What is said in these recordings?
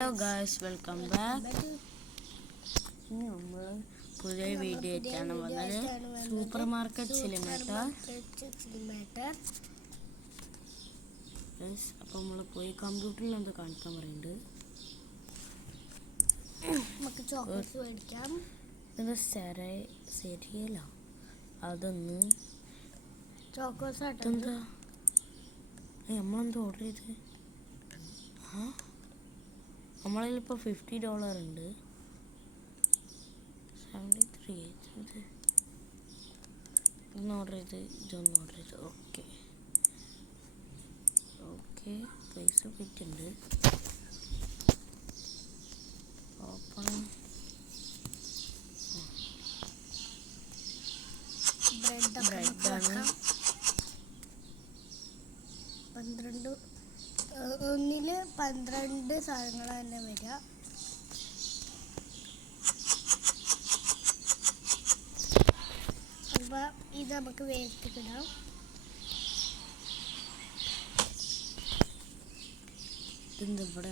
Hello guys, welcome back. നമ്മൾ പുതിയ video ആയിട്ടാണ് വന്നത്. Supermarket simulator. അപ്പോൾ നമ്മൾ പോയി കമ്പ്യൂട്ടറിൽ എന്താ കാണിക്കാൻ പറയുന്നുണ്ട്. ഇത് ശരിയല്ല, അതൊന്ന് എന്താ നമ്മളെന്താ ഓർഡർ ചെയ്ത്? നമ്മളിപ്പോൾ $50 ഉണ്ട്. 73 ഇതൊന്ന് ഓർഡർ ചെയ്ത്, ഇതൊന്ന് ഓർഡർ ചെയ്ത്. ഓക്കെ ഓക്കെ, പൈസ കിട്ടുന്നുണ്ട്. ഓപ്പൺ ബ്രെഡാണ്. 12 സാധനങ്ങൾ തന്നെ വരിക. അപ്പൊ ഇത് നമുക്ക് വേർത്തിക്കിടാം. ഇവിടെ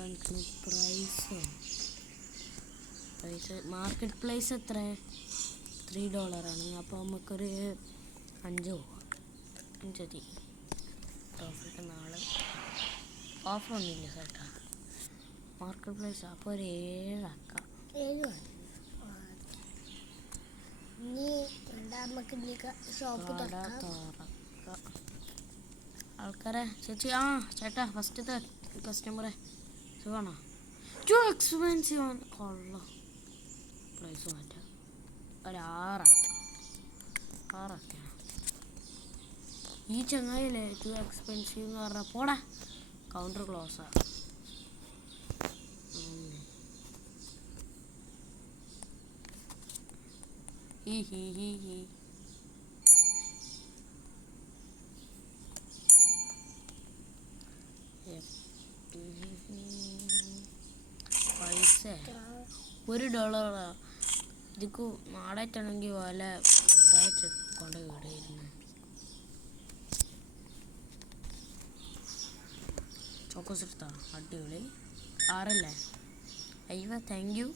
പ്രൈസ് മാർക്കറ്റ് പ്ലേസ് എത്ര? $3 ആണ്. അപ്പോൾ നമുക്കൊരു 5 പോവാം. 5 പ്രോഫിറ്റ്. നാളെ ഓഫർ ഒന്നുമില്ല ചേട്ടാ. മാർക്കറ്റ് പ്ലേസ് അപ്പോൾ ഒരു 7 ആക്കാം. 7 നമുക്ക് ഷോപ്പ് തുറക്കാം. ആൾക്കാരെ ചേച്ചി, ചേട്ടാ ഫസ്റ്റത്തെ കസ്റ്റമറെ സുഖമാണോ? എക്സ്പെൻസീവ് ആണ്. കൊള്ളാം. പ്രൈസ് മാറ്റാം, ഒരു 6 ഈ ചങ്ങായില്ലേ ടു എക്സ്പെൻസീവ് എന്ന് പറഞ്ഞാൽ പോടാ. കൗണ്ടർ ക്ലോസാ. പൈസ $1. ഇതിക്ക് നാടായിട്ടാണെങ്കിൽ വല കൊണ്ട് വീടായിരുന്നു. ചോക്കോസ് എടുത്താ അടിപൊളി. 6 അയ്യോ, താങ്ക് യു.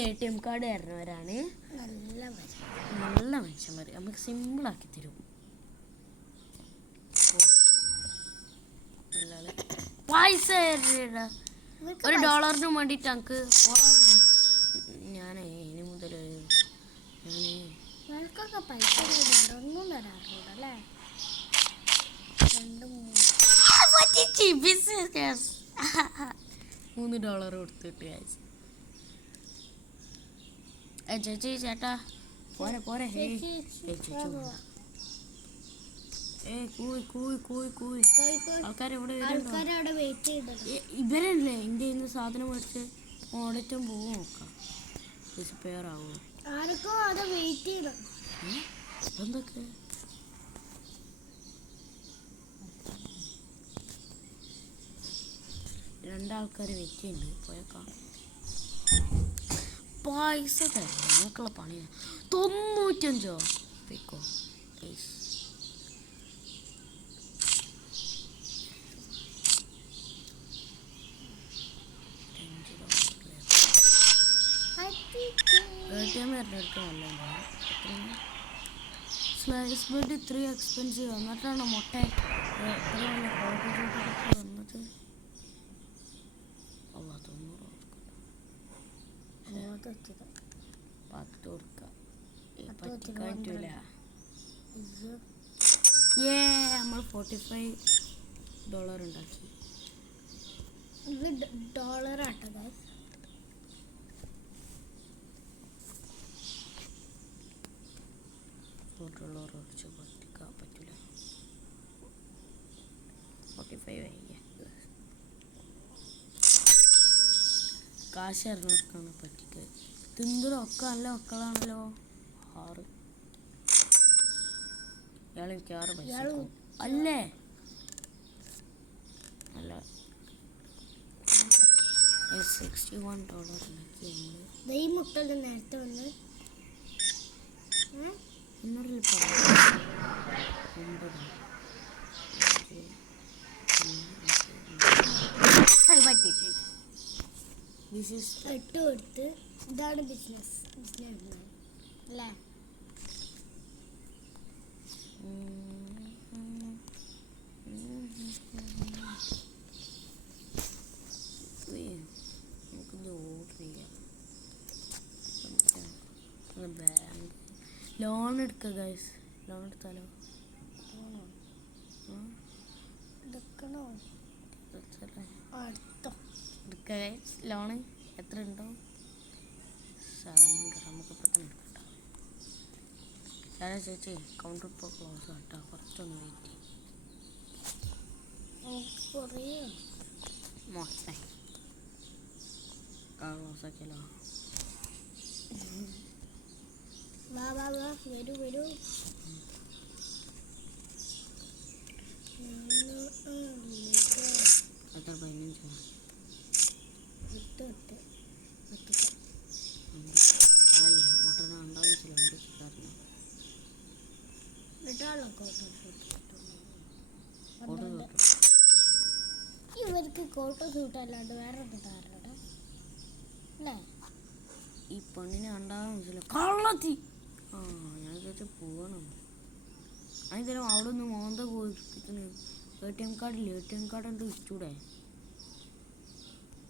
ATM കാർഡ് തരുന്നവരാണ് നല്ല മനുഷ്യന്മാർ. നമുക്ക് സിമ്പിളാക്കി തരും. പൈസ $1 വേണ്ടിയിട്ട് നമുക്ക് ഞാനേ ഇനി മുതൽ പൈസ ഒന്നും തരാറുണ്ടല്ലേ. $3 കൊടുത്തിട്ട് ചേച്ചി ചേട്ടാ പോരെ പോരെ. ആൾക്കാർ ഇവിടെ ഇവരല്ലേ എൻ്റെ ഇന്ന് സാധനം മേടിച്ച് ഓടിറ്റും പോവും. നോക്കാം ഡിസ്പെയർ ആവുമോ? ആർക്കോ അത് വെയിറ്റ് ചെയ്യണം. എന്തൊക്കെ രണ്ടാൾക്കാർ വെയിറ്റ് ചെയ്യുന്നുണ്ട്. പോയേക്കാം. പൈസ തരാം, ഞങ്ങൾക്കുള്ള പണിയാണ്. 95 പോയിക്കോ പ്ലീസ്. ATM എടുക്കാൻ നല്ലതാണ്. Slice bread 3 expensive. എന്നിട്ടാണ് മുട്ട വന്നത്. നമ്മൾ $45 ഉണ്ടാക്കി. ഇത് $ആട്ടോ. ോടിച്ച് പറ്റിക്കാൻ പറ്റില്ല. 45 കാശ് അറിഞ്ഞവർക്കാണ് പറ്റിക്കുക. തിന്തൊക്കെ നല്ല മക്കളാണല്ലോ. 6 ഇയാൾ എനിക്ക് 6 പൈസ അല്ലേ? അല്ല, $61 ഈ മുട്ട നേരത്തെ വന്ന് ദിസ് ഈസ് 8 കൊടുത്ത് ഇതാണ് ബിസിനസ് അല്ലേ? നമുക്കിത് ഓർഡർ ചെയ്യാം. ബാങ്ക് ലോൺ എടുക്കുക ഗൈസ്. ലോൺ എടുത്താലോ? എടുക്കണോ? എടുക്കുക ഗൈസ്. ലോണ് എത്ര ഉണ്ടോ? 700. നമുക്ക് പെട്ടെന്ന് എടുക്കട്ടോ. ചേച്ചി കൗണ്ടർ ഇപ്പോൾ ക്ലോസ് ആട്ടോ. കുറച്ചൊന്ന് വെയിറ്റ് ചെയ്യും. മോശം ക്ലോസ് ആക്കിയല്ലോ. വരൂ. എത്ര 15? അതല്ല മട്ടൺ ഉണ്ടാവില്ല. ഇവർക്ക് കോട്ടൺ സൂട്ട് അല്ലാണ്ട് വേറെ കിട്ടാറുണ്ട് അല്ലേ? ഈ പെണ്ണിനെ കണ്ടാൽ മനസ്സിലാവും. കള്ളത്തി. ഞാൻ ചോദിച്ചാൽ പോകണം. അതിനും അവിടെ നിന്ന് മോന്ത പോയിപ്പിക്കുന്നു. ATM കാർഡില്ലേ? ATM കാർഡ് എന്തോ ഇഷ്ടൂടെ?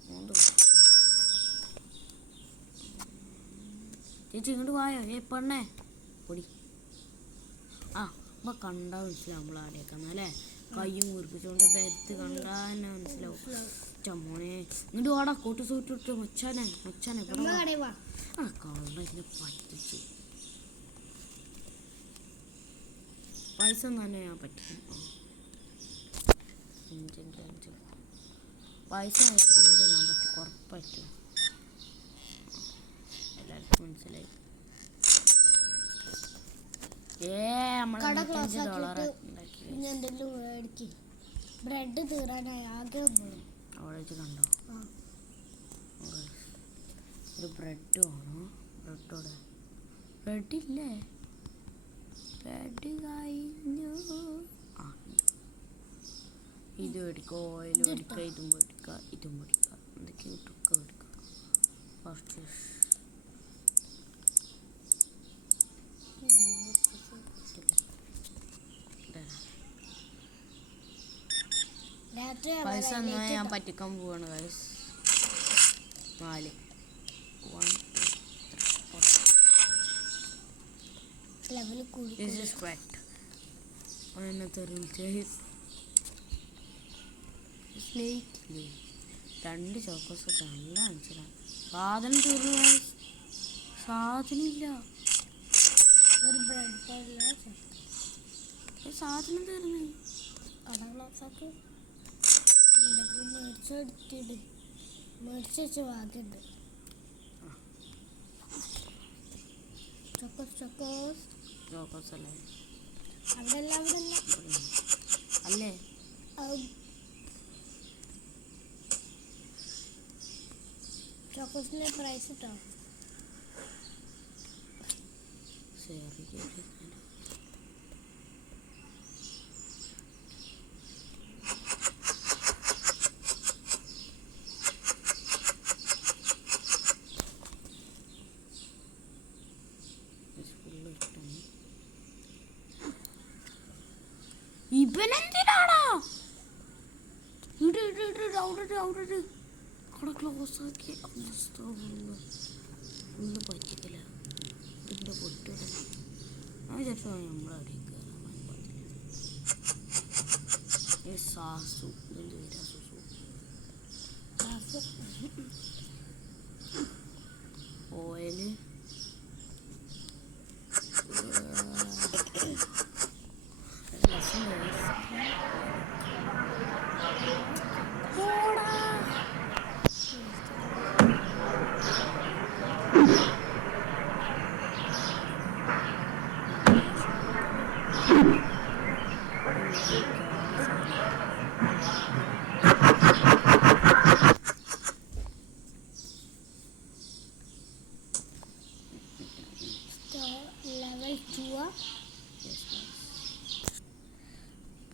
മോന്ത ചേച്ചി ഇങ്ങോട്ട് പോയോ? പെണ്ണേ പൊടി. അപ്പം കണ്ടാൽ മനസ്സിലാവും നമ്മൾ ആടെയൊക്കെ അല്ലേ? കയ്യും കുറിപ്പിച്ചുകൊണ്ട് ബെർത്ത് കണ്ടാൽ തന്നെ മനസ്സിലാവും. ചമ്മോനെ ഇങ്ങോട്ട് വാടാ. കോട്ട് സൂട്ട് ഇട്ട് മച്ചാനെ കള്ളനെ പറ്റിച്ച് പൈസ തന്നെ ഞാൻ പറ്റിക്കും. പൈസ അയക്കുന്നത് ഞാൻ പറ്റും, ഉറപ്പായിട്ടും. എല്ലാവർക്കും മനസ്സിലായി. ബ്രെഡ് തീരാനായി ആഗ്രഹം അവിടെ വെച്ച് കണ്ടോ? ഒരു ബ്രെഡ് വേണോ? ബ്രെഡോടെ ബ്രെഡില്ലേ? ബ്രെഡ് കഴിഞ്ഞു. ഇത് മേടിക്കുക, ഓയിൽ മേടിക്കുക, ഇതും മേടിക്കുക, എന്തൊക്കെ കിട്ടുമൊക്കെ മേടിക്കുക. ഫസ്റ്റ് പൈസ എന്നാൽ ഞാൻ പറ്റിക്കാൻ പോവാണ് ഗൈസ്. 4 1 2 3 This is correct. രണ്ട് ചോക്കോസൊക്കെ നല്ല മനസ്സിലാണ്. സാധനം തീർന്നു ഗൈസ്. സാധനമില്ല. ഒരു ബ്രെഡ് സാധനം തീർന്നു. ഗ്ലാസ്സാക്കി മേടിച്ച് വെച്ച് വാങ്ങുന്നുണ്ട്. ചോക്കോസ് അല്ലേ? അവിടെ അല്ലേ? ചോക്കോസിന്റെ പ്രൈസ് കിട്ടോ? ശരി. ഇവനെന്തിനാണോ അവിടെ ക്ലോസ് ആക്കി? ഒന്ന് പറ്റിക്കില്ല. ഇതിൻ്റെ പൊട്ടിട ഞാൻ വിചാരിച്ചു നമ്മളവിടെ കയറാൻ. സാസു ഇതിൻ്റെ പേരാ സുസു. Oil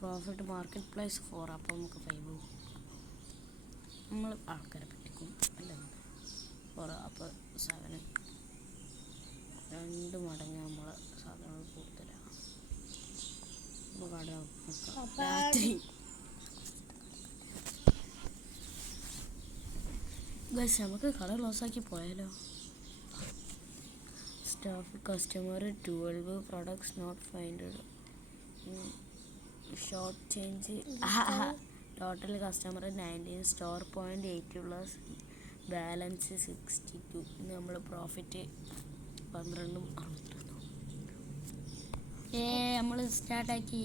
profit marketplace 4. അപ്പോൾ നമുക്ക് 5 നമ്മൾ ആൾക്കാരെ പറ്റിക്കും അല്ലേ? അപ്പോൾ 7 2 മടങ്ങ് നമ്മളെ സാധനങ്ങൾ കൂടുതലാണ്. നമ്മൾ കട നോക്കാം രാത്രി. ഗൈസ് നമുക്ക് കട ക്ലോസാക്കി പോയാലോ? Staff customer 12 products not find. Short change total customer 19 store point 80 plus balance 62. നമ്മൾ പ്രോഫിറ്റ് 12.61. നമ്മൾ സ്റ്റാർട്ടാക്കി.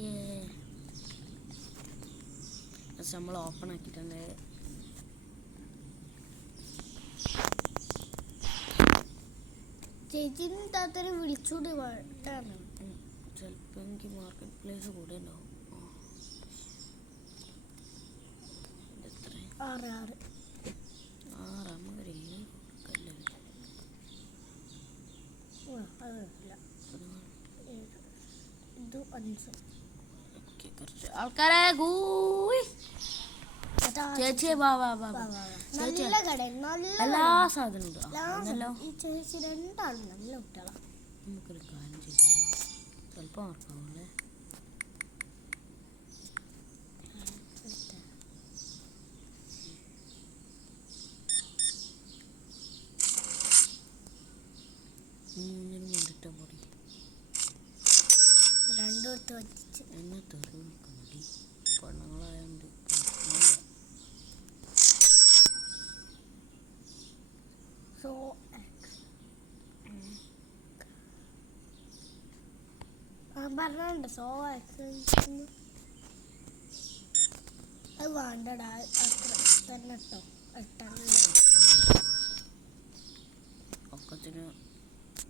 നമ്മൾ ഓപ്പൺ ആക്കിയിട്ടുണ്ട്. ചേച്ചിന് താത്തൊരു വിളിച്ചൂടി വേണ്ടാണ്. ചിലപ്പോൾ എനിക്ക് മാർക്കറ്റ് പ്ലേസ് കൂടെ ഉണ്ടാവും. 6 നമുക്കൊരു 7 അതല്ല ഇത് 5. കുറച്ച് ആൾക്കാരെ ചേച്ചി നല്ല കട, നല്ല എല്ലാ സാധനവും ഉണ്ട്. ഈ ചേച്ചി 2 ആളും നല്ല കുട്ടികളാണ്. നമുക്കൊരു കാര്യം ചെയ്തില്ല, ചിലപ്പോൾ മാർക്കാവൂല്ലേ? മുണ്ടിട്ട പൊടി 2 എടുത്ത് വച്ചിച്ച് എന്നെ തെറി വിളിക്കുന്നടി പെണ്ണുങ്ങളായോണ്ട് പറഞ്ഞുണ്ട്. അത് വേണ്ടടാ, അത്ര തന്നെ ഇട്ടോ. ഒക്കത്തിന്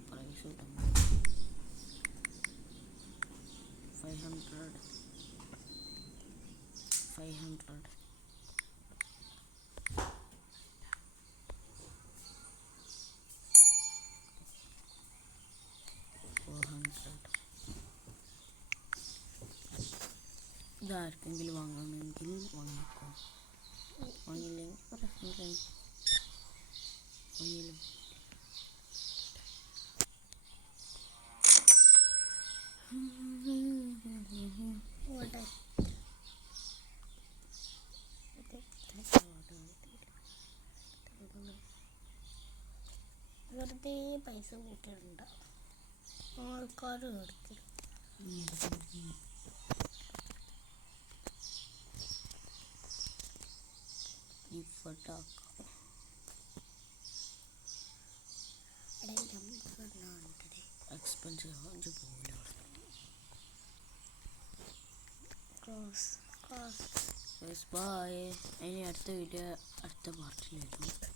പ്രൈസ് കിട്ടും. 500 400. ഇതാർക്കെങ്കിലും വാങ്ങണമെങ്കിൽ വാങ്ങിക്കോ. വാങ്ങില്ലെങ്കിൽ പ്രശ്നമില്ല. വാങ്ങിയില്ല വെറുതെ പൈസ കൂട്ടിയിട്ടുണ്ട് ആൾക്കാർ എടുത്ത്. എക്സ്പെൻസീവ് പോകില്ല. ബൈ. ഇനി അടുത്ത വീഡിയോ അടുത്ത പാർട്ടിൽ വരും.